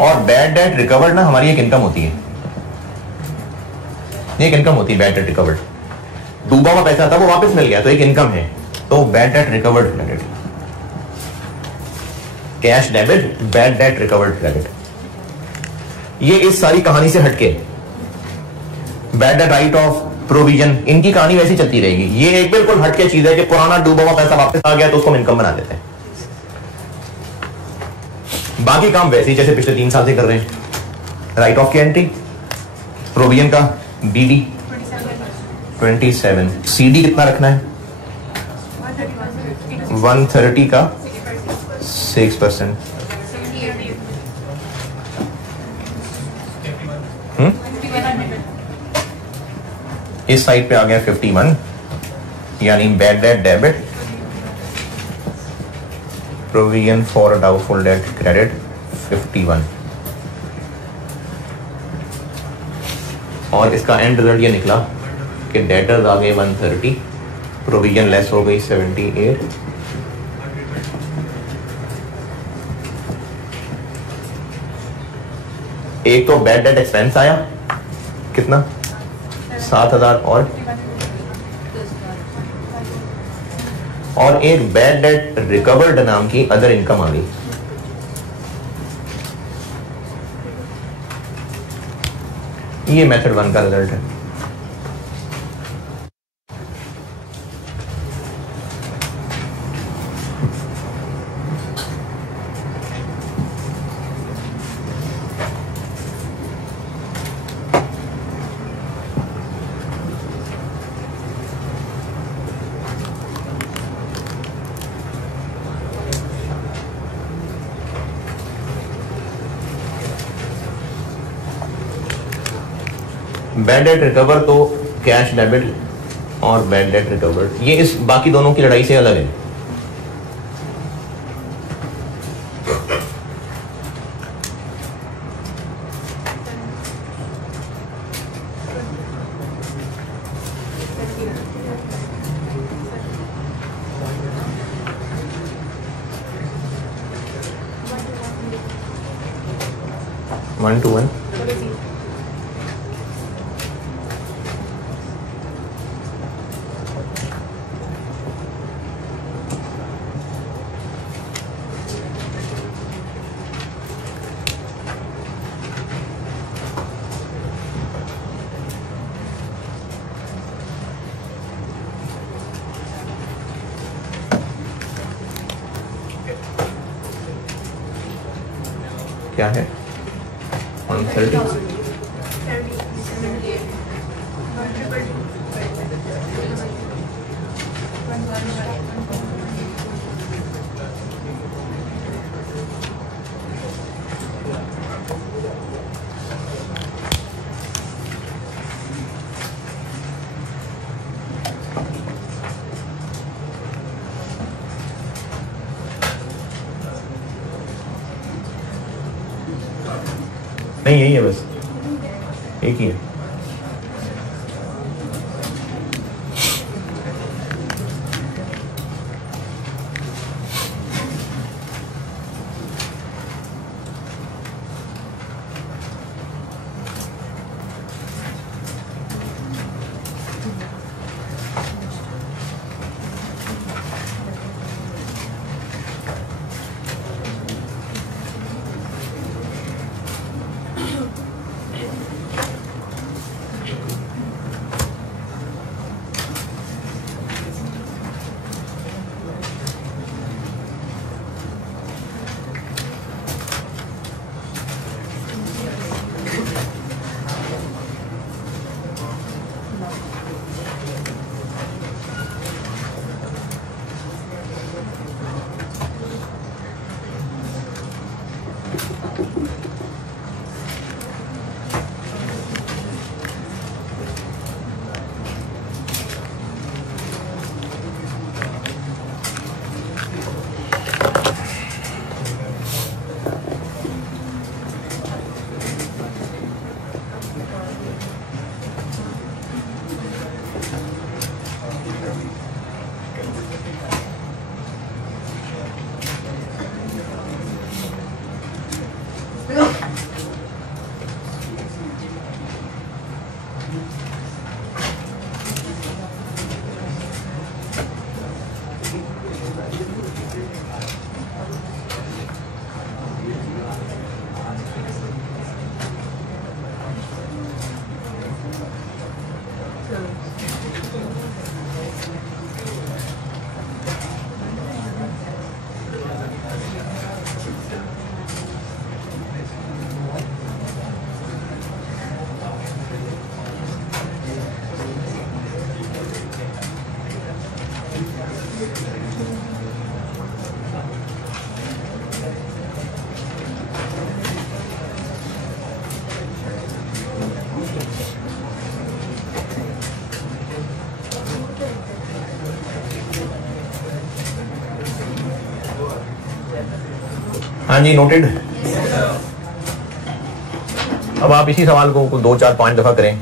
और बैड डेट रिकवर्ड ना हमारी एक इनकम होती है, एक इनकम होती है बैड डेट रिकवर्ड। डूबा हुआ पैसा था वो वापस मिल गया तो एक इनकम है, तो bad debt recovered credit, cash debit, bad debt recovered credit. ये इस सारी कहानी से हटके bad debt right of, provision, इनकी कहानी वैसी चलती रहेगी। ये एक बिल्कुल हटके चीज है कि पुराना डूबा हुआ पैसा वापस आ गया तो उसको हम इनकम बना देते हैं। बाकी काम वैसे ही जैसे पिछले 3 साल से कर रहे हैं। राइट ऑफ की एंट्री, प्रोविजन का बीडी 27, सीडी कितना रखना है? 130 का 6%। इस साइड पे आ गया 51, यानी bad debt debit, provision for doubtful date credit 51, और इसका एंड रिजल्ट ये निकला कि डेटर्स आ गए 130, प्रोविजन लेस हो गई 78, एक तो बैड डेट एक्सपेंस आया कितना? 7,000, और एक बैड डेट रिकवर्ड नाम की अदर इनकम आ गई। ये मेथड 1 का रिजल्ट है। बैड डेट रिकवर तो कैश डेबिट और बैड डेट रिकवर्ड, ये इस बाकी दोनों की लड़ाई से अलग है। वन टू वन क्या है? 130, नहीं यही है, बस एक ही है। हाँ जी, नोटेड। अब आप इसी सवाल को 2, 4, 5 दफा करें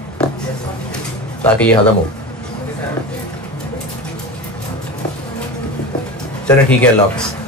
ताकि ये हजम हो। चलें, ठीक है, अल्लाह हाफ़िज़।